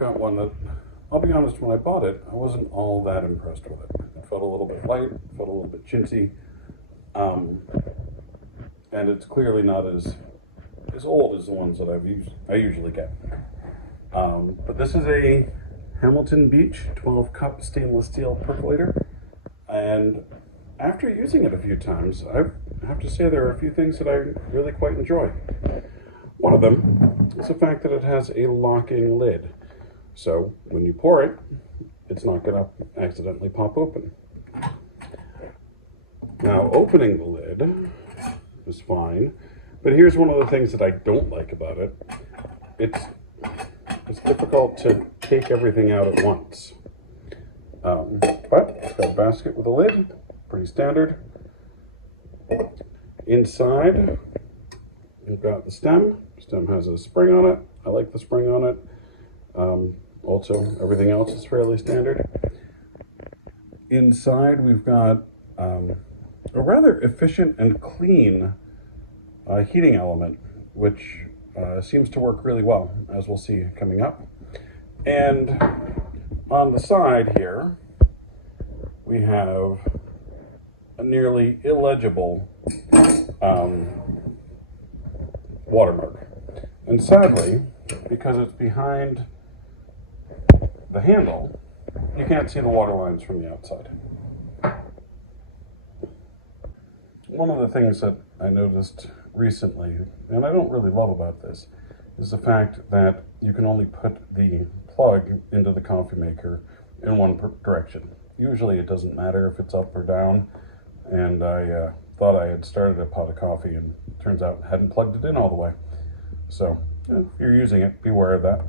got one that, I'll be honest, when I bought it, I wasn't all that impressed with it. It felt a little bit light, felt a little bit chintzy, and it's clearly not as old as the ones that I usually get. But this is a Hamilton Beach 12 cup stainless steel percolator, and after using it a few times, I have to say there are a few things that I really quite enjoy. One of them is the fact that it has a locking lid. So when you pour it, it's not going to accidentally pop open. Now, opening the lid is fine, but here's one of the things that I don't like about it. It's difficult to take everything out at once. But it's got a basket with a lid, pretty standard. Inside, you've got the stem. The stem has a spring on it. I like the spring on it. Also, everything else is fairly standard. Inside, we've got a rather efficient and clean heating element, which seems to work really well, as we'll see coming up. And on the side here, we have a nearly illegible watermark. And sadly, because it's behind the handle, you can't see the water lines from the outside. One of the things that I noticed recently, and I don't really love about this, is the fact that you can only put the plug into the coffee maker in one direction. Usually it doesn't matter if it's up or down, and I thought I had started a pot of coffee and turns out I hadn't plugged it in all the way. So if you're using it, beware of that.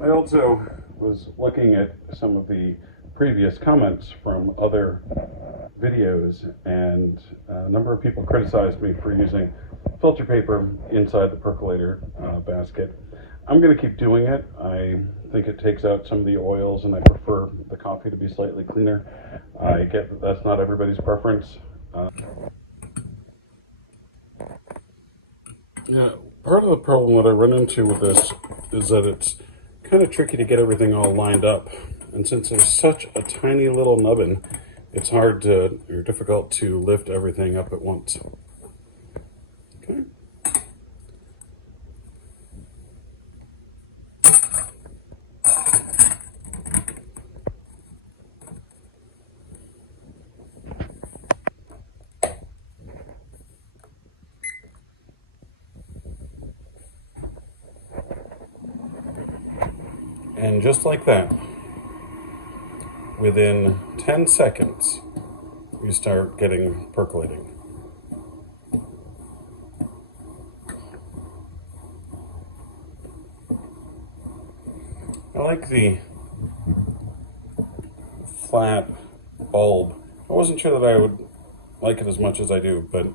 I also was looking at some of the previous comments from other videos, and a number of people criticized me for using filter paper inside the percolator basket. I'm going to keep doing it. I think it takes out some of the oils, and I prefer the coffee to be slightly cleaner. I get that that's not everybody's preference. Yeah, part of the problem that I run into with this is that it's kind of tricky to get everything all lined up. And since there's such a tiny little nubbin, it's hard to, or difficult to lift everything up at once. Okay. And just like that, within 10 seconds, you start getting percolating. I like the flat bulb. I wasn't sure that I would like it as much as I do, but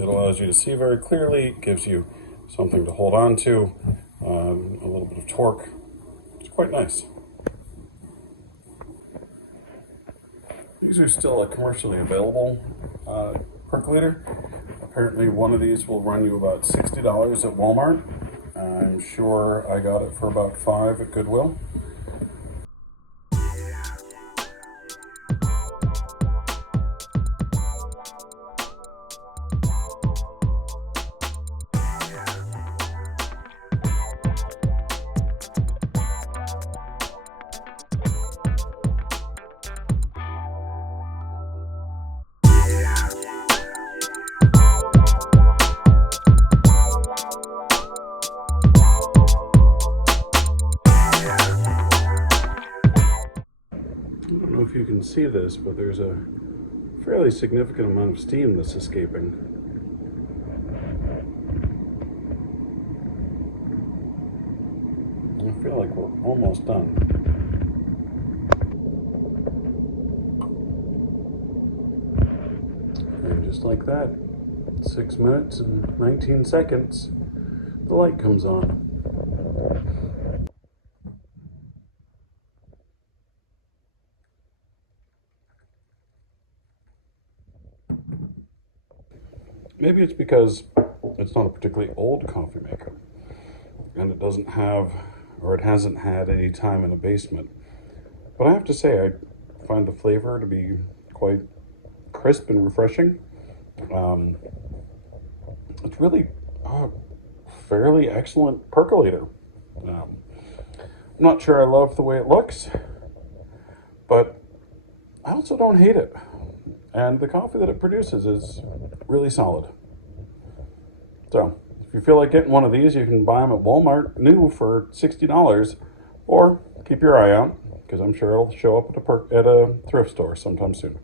it allows you to see very clearly. It gives you something to hold on to, a little bit of torque. It's quite nice. These are still a commercially available percolator. Apparently one of these will run you about $60 at Walmart. I'm sure I got it for about $5 at Goodwill. I don't know if you can see this, but there's a fairly significant amount of steam that's escaping. I feel like we're almost done. And just like that, 6 minutes and 19 seconds, the light comes on. Maybe it's because it's not a particularly old coffee maker. and it doesn't have, or it hasn't had any time in a basement. But I have to say, I find the flavor to be quite crisp and refreshing. Um, it's really a fairly excellent percolator. Um, I'm not sure I love the way it looks, but I also don't hate it. And the coffee that it produces is really solid. So, if you feel like getting one of these, you can buy them at Walmart new for $60, or keep your eye out because I'm sure it'll show up at a thrift store sometime soon.